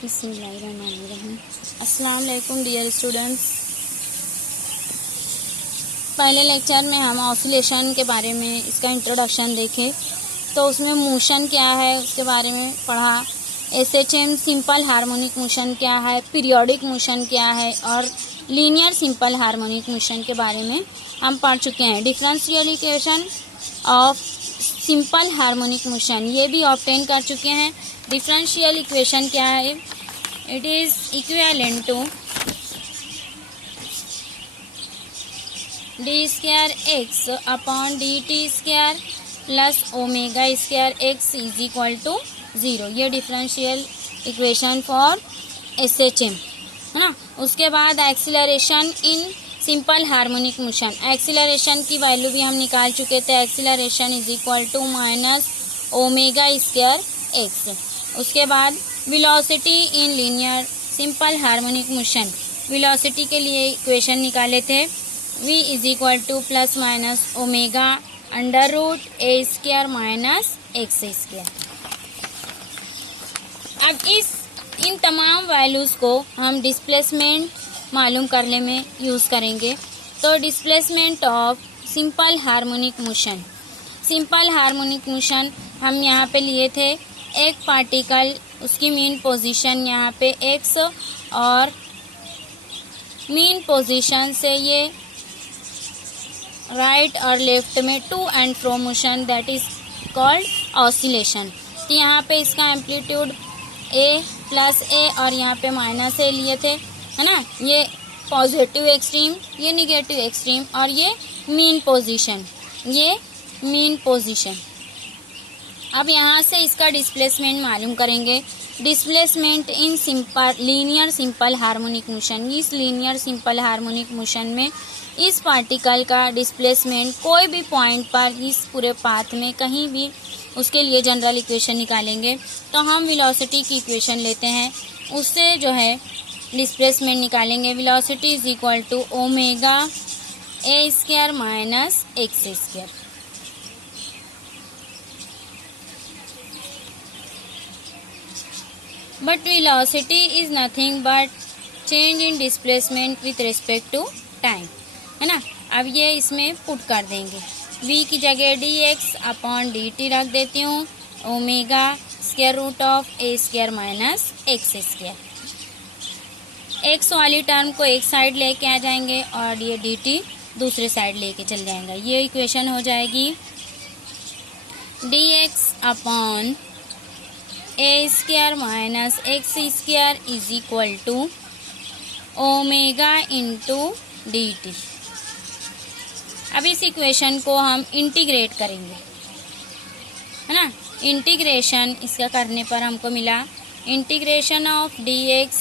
बिस्मिल्लाहिर्रहमानिर्रहीम। अस्सलाम वालेकुम डियर स्टूडेंट्स। पहले लेक्चर में हम ऑसिलेशन के बारे में इसका इंट्रोडक्शन देखे, तो उसमें मोशन क्या है उसके बारे में पढ़ा। एसएचएम सिंपल हार्मोनिक मोशन क्या है, पीरियोडिक मोशन क्या है और लीनियर सिंपल हार्मोनिक मोशन के बारे में हम पढ़ चुके हैं। Differential equation of simple harmonic motion ये भी ऑब्टेन कर चुके हैं। डिफरेंशियल इक्वेशन क्या है? It is equivalent to D square X upon D T square plus omega square X is equal to 0। ये डिफरेंशियल इक्वेशन फॉर एसएचएम है ना। उसके बाद acceleration in simple harmonic motion, acceleration की वैल्यू भी हम निकाल चुके थे। Acceleration is equal to minus omega square X. उसके बाद velocity in linear simple harmonic motion, velocity के लिए इक्वेशन निकाले थे। v is equal to plus minus omega under root A square minus x square. अब इन तमाम वैल्यूज़ को हम डिस्प्लेसमेंट मालूम करने में यूज़ करेंगे। तो displacement of simple harmonic motion, simple harmonic motion हम यहाँ पे लिए थे। एक पार्टिकल उसकी मीन पोजीशन यहाँ पे x और मीन पोजीशन से ये राइट और लेफ्ट में to and fro motion, that is called oscillation. तो यहाँ पे इसका एम्पलीट्यूड a प्लस a और यहाँ पे माइनस a लिए थे, है ना। ये पॉजिटिव एक्सट्रीम, ये निगेटिव एक्सट्रीम और ये मीन पोजीशन, ये मीन पोजीशन। अब यहाँ से इसका डिस्प्लेसमेंट मालूम करेंगे। Displacement in simple linear simple harmonic motion, इस लीनियर सिंपल हार्मोनिक मोशन में इस पार्टिकल का डिस्प्लेसमेंट कोई भी पॉइंट पर इस पूरे पाथ में कहीं भी, उसके लिए जनरल इक्वेशन निकालेंगे। तो हम वेलोसिटी की इक्वेशन लेते हैं, उससे जो है डिस्प्लेसमेंट निकालेंगे। Velocity is equal to omega A square minus x square. But velocity is nothing but change in displacement with respect to time, है ना। अब ये इसमें पुट कर देंगे। v की जगह D X upon D T रख देती हूँ, omega square root of A square minus x square. X वाली टर्म को एक साइड लेके आ जाएंगे और ये डी टी दूसरे साइड लेके चल जाएंगे। ये इक्वेशन हो जाएगी D X upon A square minus x square is equal to omega into D T. अब इस इक्वेशन को हम इंटीग्रेट करेंगे, है ना। इंटीग्रेशन इसका करने पर हमको मिला integration of D X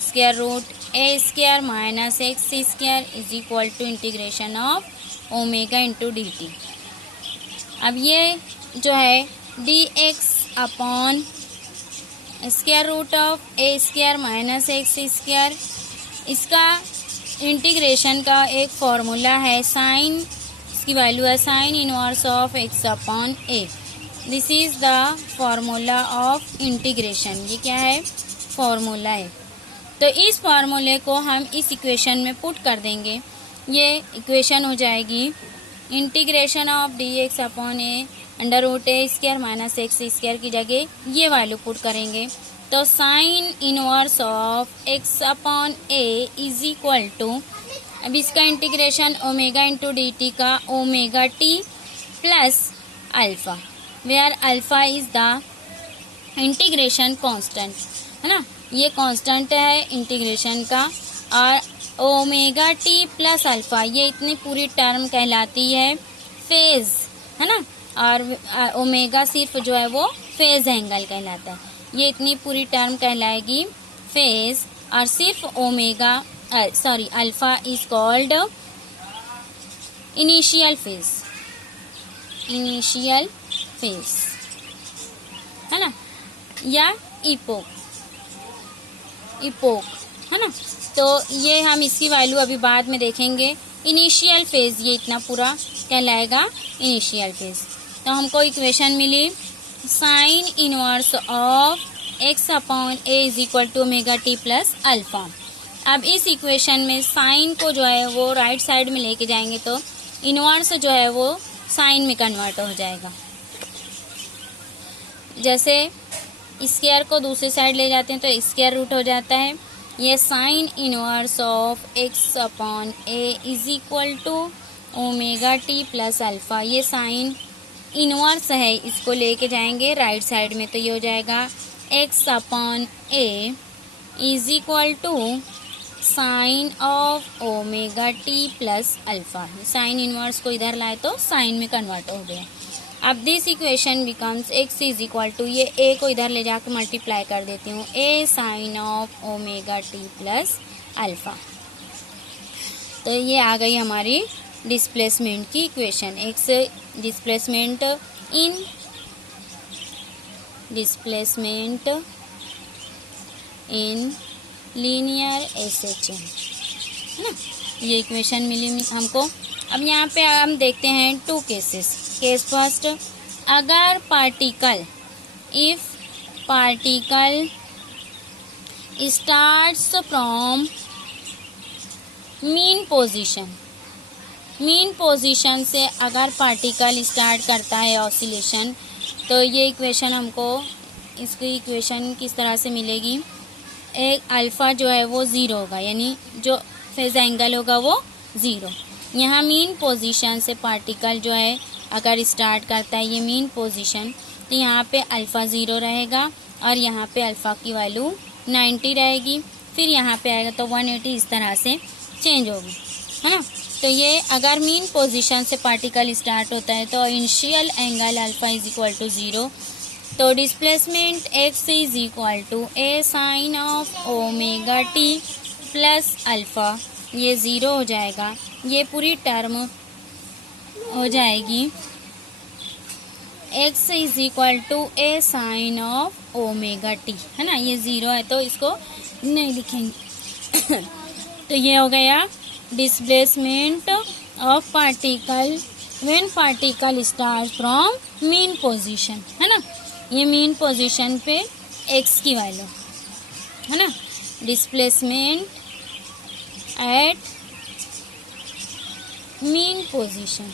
square root A square minus x square is equal to integration of omega into D T. अब ये जो है D X upon square root of A square minus x square, इसका integration का एक formula है, sine, इसकी value है sine inverse of X upon A. This is the formula of integration. ये क्या है? फॉर्मूला है। तो इस फॉर्मूले को हम इस इक्वेशन में पुट कर देंगे। ये इक्वेशन हो जाएगी integration of D X upon A under root A square minus x square की जगह ये वैल्यू पुट करेंगे। तो sine inverse of X upon A is equal to, अब इसका integration omega into D T का omega T plus alpha, where alpha is the integration constant, है ना। ये कांस्टेंट है इंटीग्रेशन का, और ओमेगा टी प्लस अल्फा ये इतनी पूरी टर्म कहलाती है फेज, है ना। और ओमेगा सिर्फ जो है वो फेज एंगल कहलाता है। ये इतनी पूरी टर्म कहलाएगी फेज, और सिर्फ omega alpha is called initial phase, initial phase, है ना, या इपोक, है ना। तो ये हम इसकी वैल्यू अभी बाद में देखेंगे। इनिशियल फेज ये इतना पूरा कहलाएगा इनिशियल फेज। तो हमको इक्वेशन मिली sine inverse of X upon A is equal to omega T plus alpha. अब इस इक्वेशन में साइन को जो है वो राइट साइड में लेके जाएंगे तो इनवर्स जो है वो साइन में कन्वर्ट हो जाएगा। जैसे स्क्वायर को दूसरी साइड ले जाते हैं तो स्क्वायर रूट हो जाता है। ये sine inverse of X upon A is equal to omega T plus alpha. ये साइन इनवर्स है, इसको लेके जाएंगे राइट साइड में तो ये हो जाएगा X upon A is equal to sine of omega T plus alpha. Sine inverse को इधर लाए तो साइन में कन्वर्ट हो गया। अब this equation becomes X is equal to, ये ए को इधर ले जाकर मल्टीप्लाई कर देती हूँ, A sine of omega T plus alpha. तो ये आ गई हमारी डिस्प्लेसमेंट की equation. X displacement in linear SHM है ना, ये इक्वेशन मिली हमको। अब यहाँ पे हम देखते हैं टू केसेस। केस फर्स्ट, अगर particle if particle starts from mean position से अगर पार्टिकल स्टार्ट करता है ऑसिलेशन, तो ये इक्वेशन हमको, इसकी इक्वेशन किस तरह से मिलेगी, एक अल्फ़ा जो है वो ज़ीरो होगा, यानी जो फेज एंगल होगा वो ज़ीरो। यहाँ मीन पोजीशन से पार्टिकल जो है अगर स्टार्ट करता है ये मीन पोजीशन, तो यहाँ पे अल्फ़ा ज़ीरो रहेगा और यहाँ पे अल्फ़ा की वैल्यू 90 रहेगी। फिर यहाँ पे आएगा तो 180 इस तरह से चेंज होगी, है ना। तो ये अगर मीन पोजीशन से पार्टिकल स्टार्ट होता है तो initial angle alpha is equal to zero, तो displacement X is equal to A sine of omega T plus alpha, ये ज़ीरो हो जाएगा। ये पूरी टर्म हो जाएगी X is equal to A sine of omega T, है ना। ये ज़ीरो है तो इसको नहीं लिखेंगे। तो ये हो गया displacement of particle when particle start from mean position, है ना। ये मीन पोजीशन पे एक्स की वैल्यू, है ना। Displacement eight mean position.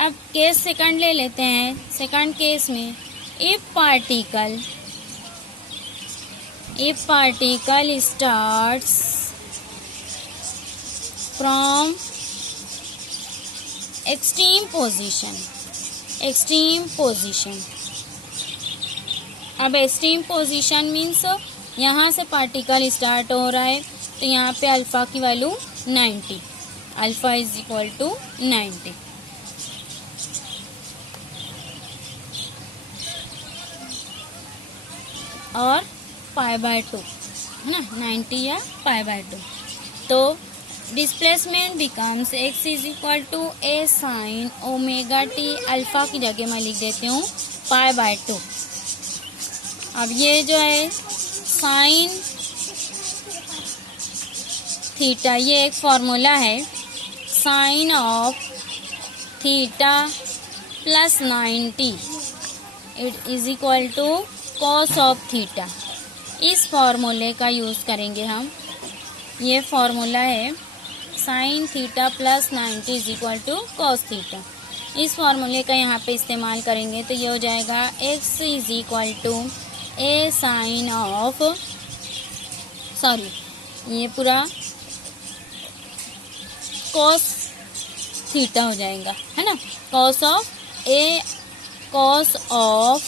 अब केस सेकंड ले लेते हैं। सेकंड केस में if particle starts from extreme position. अब एक्सट्रीम पोजीशन मीन्स यहाँ से पार्टिकल स्टार्ट हो रहा है तो यहाँ पे अल्फ़ा की value 90, alpha is equal to 90। और π/2, है ना, 90 या π/2। तो displacement becomes X is equal to A sine omega T, alpha की जगह मैं लिख देती हूँ π/2। अब ये जो है साइन थीटा, ये एक फॉर्मूला है, sine of theta plus 90 it is equal to cos of theta. इस फॉर्मूले का यूज़ करेंगे हम। ये फॉर्मूला है sine theta plus 90 is equal to cos theta. इस फॉर्मूले का यहाँ पे इस्तेमाल करेंगे तो ये हो जाएगा X is equal to A sine of, sorry ये पूरा कॉस थीटा हो जाएगा, है ना, कॉस ऑफ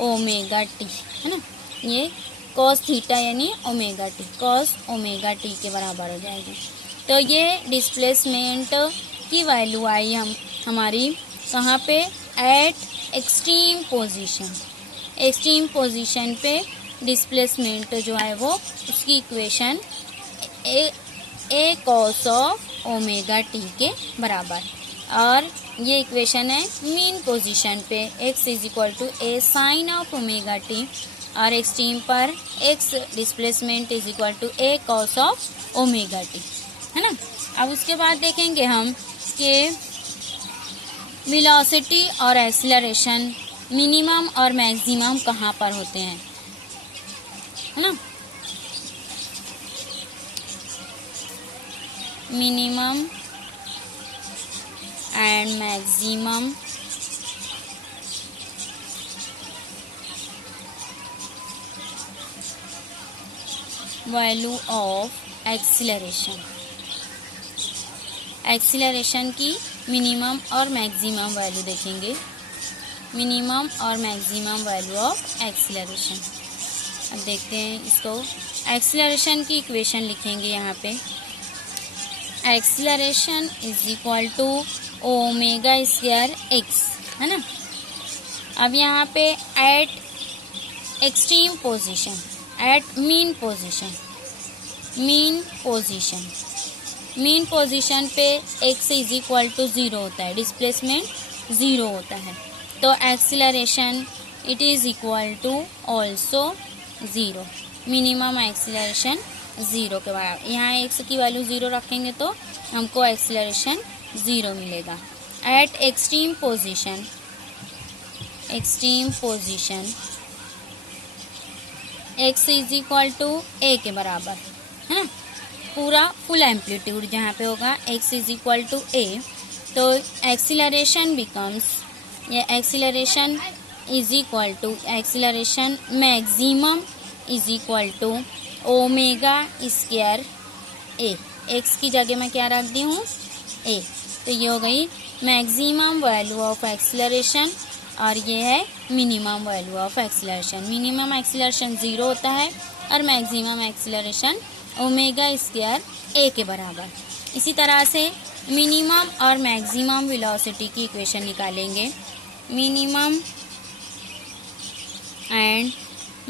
ओमेगा टी, है ना। ये कॉस थीटा यानी omega T, cos omega t के बराबर हो जाएगी। तो ये डिस्प्लेसमेंट की वैल्यू आई हमारी कहाँ पे, एट एक्सट्रीम पोजीशन पे डिस्प्लेसमेंट जो है वो उसकी equation a cos of omega t के बराबर। और ये इक्वेशन है मीन पोजीशन पे x is equal to A sine of omega t और एक्सट्रीम पर x displacement is equal to a cos of omega T, है ना। अब उसके बाद देखेंगे हम कि वेलोसिटी और एक्सीलरेशन मिनिमम और मैक्सिमम कहाँ पर होते हैं। है ना। Minimum and maximum value of acceleration. Acceleration की मिनिमम और मैक्सिमम वैल्यू देखेंगे, मिनिमम और मैक्सिमम वैल्यू ऑफ एक्सीलरेशन। अब देखते हैं इसको, एक्सीलरेशन की इक्वेशन लिखेंगे यहाँ पे, acceleration is equal to omega square x, है ना। अब यहाँ पे at extreme position, at mean position, mean position पे x इज इक्वल टू 0 होता है, डिस्प्लेसमेंट 0 होता है, तो acceleration it is equal to also 0, minimum acceleration 0 के बराबर। यहाँ x की वैल्यू 0 रखेंगे तो हमको एक्सीलरेशन 0 मिलेगा। At extreme position x is equal to a के बराबर, है ना। पूरा फुल एम्पलीट्यूड जहाँ पे होगा x is equal to a, तो एक्सीलरेशन बिकम्स, ये acceleration is equal to, acceleration maximum is equal to omega square a, x की जगह मैं क्या रख दी हूँ a, तो ये हो गई मैक्सिमम वैल्यू ऑफ एक्सीलरेशन और ये है minimum value of acceleration. Minimum acceleration 0 होता है और maximum acceleration omega square a के बराबर। इसी तरह से मिनिमम और मैक्सिमम वेलोसिटी की इक्वेशन निकालेंगे, minimum and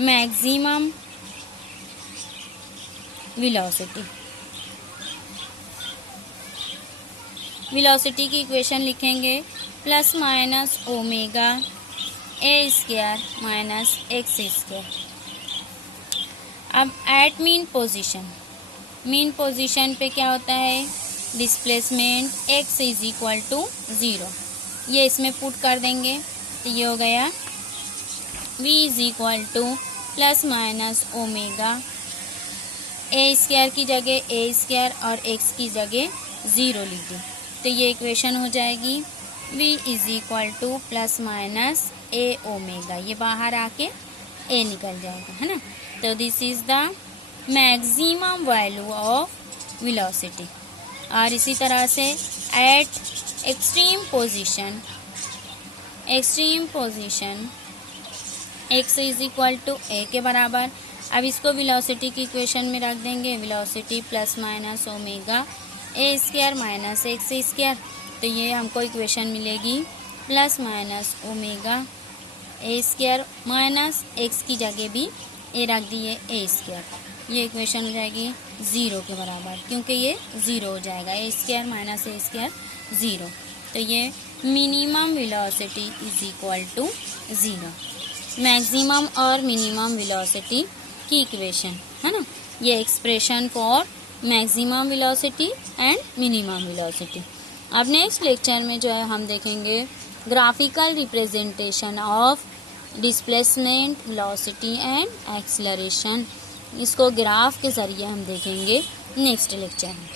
maximum velocity. Velocity की इक्वेशन लिखेंगे plus minus omega a square minus x square. अब एट मीन पोजीशन पे क्या होता है, displacement x is equal to 0, ये इसमें पुट कर देंगे तो ये हो गया v is equal to plus minus omega a square की जगह a स्क्वायर और x की जगह 0 लिख दें, तो ये इक्वेशन हो जाएगी v is equal to plus minus a omega, ये बाहर आके a निकल जाएगा, है ना। तो this is the maximum value of velocity. और इसी तरह से at extreme position x is equal to a के बराबर। अब इसको वेलोसिटी की इक्वेशन में रख देंगे, velocity plus minus omega a square minus x square, तो ये हमको इक्वेशन मिलेगी plus minus omega a square minus x की जगह भी a रख दिए a स्क्वायर, ये इक्वेशन हो जाएगी 0 के बराबर, क्योंकि ये 0 हो जाएगा, a square minus a square 0, तो ये minimum velocity is equal to 0, maximum और मिनिमम वेलोसिटी की इक्वेशन, है ना। ये expression for maximum velocity and minimum velocity. अब नेक्स्ट लेक्चर में जो है हम देखेंगे graphical representation of displacement, velocity and acceleration. इसको ग्राफ के ज़रिए हम देखेंगे नेक्स्ट लेक्चर में।